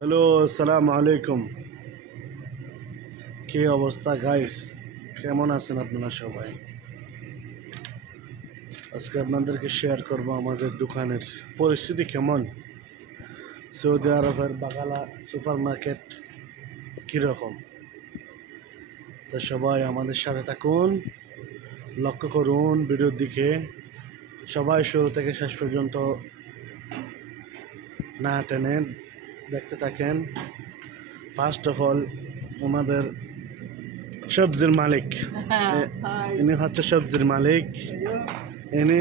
Hello, আসসালামু আলাইকুম। কি অবস্থা গাইস? কেমন আছেন আপনারা সবাই? আজকে আপনাদেরকে শেয়ার করব আমাদের দোকানের পরিস্থিতি কেমন। সৌদি আরবের বাগালা সুপার মার্কেট কীরকম। তো সবাই আমাদের সাথে থাকুন, লক্ষ্য করুন ভিডিওর দিকে। সবাই শুরু থেকে শেষ পর্যন্ত না টেনে দেখতে থাকেন। ফার্স্ট অফ অল আমাদের সবজির মালিক, ইনি হচ্ছে সবজির মালিক। ইনি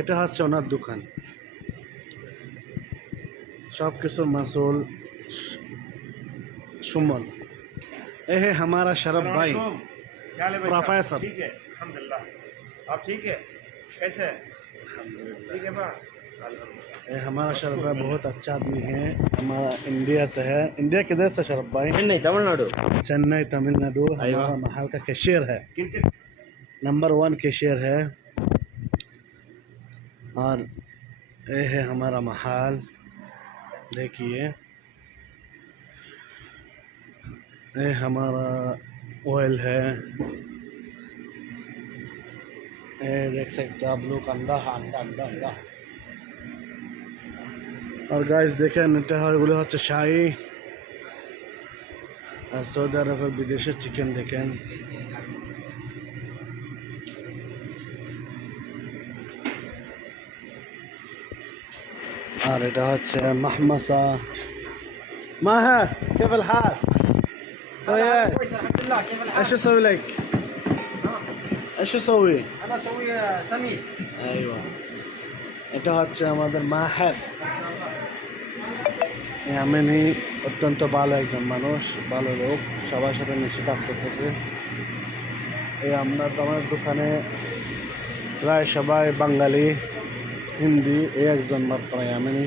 এটা হচ্ছে ওনার দোকান, সব কিছু মাসুল সুমন। এ হে हमारा शरफ भाई क्या हाल है भाई साहब? प्रोफेसर। ठीक है अल्हम्दुलिल्लाह। आप ठीक है? कैसे है? ठीक है बा ये हमारा शरफ भाई बहुत अच्छा आदमी है, हमारा इंडिया से है। इंडिया किधर से शरफ भाई? चेन्नई तमिलनाडु। चेन्नई तमिलनाडु। अय्वा। हमारा महल का कैशियर है, क्रिकेट नंबर 1 कैशियर है। और ये है हमारा महल, देखिए। ये हमारा ऑयल है, ये देख सकते हैं आप लोग। अंडा अंडा अंडा अंडा। और गाइस देखें, এটা এগুলো হচ্ছে শাহী। আর সৌদি আরবের বিদেশের চিকেন দেখেন। আর এটা হচ্ছে মাহমাসা। মাহা كيف الحال؟ كويس الحمد لله. كيف الحال؟ ايش اسوي لك؟ ايش اسوي؟ انا اسوي سمين. ايوه এটা হচ্ছে আমাদের মাহের। ইয়ামেনি অত্যন্ত ভালো একজন মানুষ, ভালো লোক, সবার সাথে মিশে কাজ করতেছে। এই আমার দোকানে প্রায় সবাই বাঙালি, হিন্দি, এই একজন মাত্র ইয়ামেনি,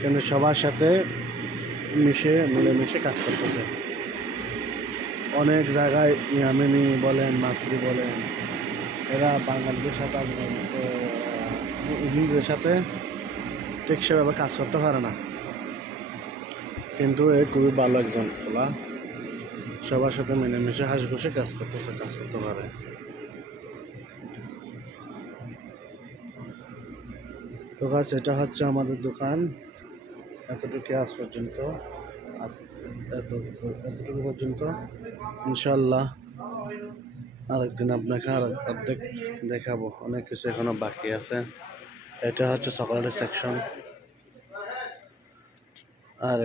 কিন্তু সবার সাথে মিলেমিশে কাজ করতেছে। অনেক জায়গায় ইয়ামেনি বলেন, মাসরি বলেন, এরা বাঙালিদের সাথে হিন্দুদের সাথে ঠিক সেভাবে কাজ করতে পারে না, কিন্তু এ খুবই ভালো একজন খোলা, সবার সাথে মিলেমিশে হাসিখুশি কাজ করতে পারে। তো গাছ এটা হচ্ছে আমাদের দোকান। এতটুকু আজ পর্যন্ত, এতটুকু পর্যন্ত। ইনশাল্লাহ আরেকদিন আপনাকে অর্ধেক দেখাবো, অনেক কিছু এখনো বাকি আছে। এটা হচ্ছে চকলেটের সেকশন। আর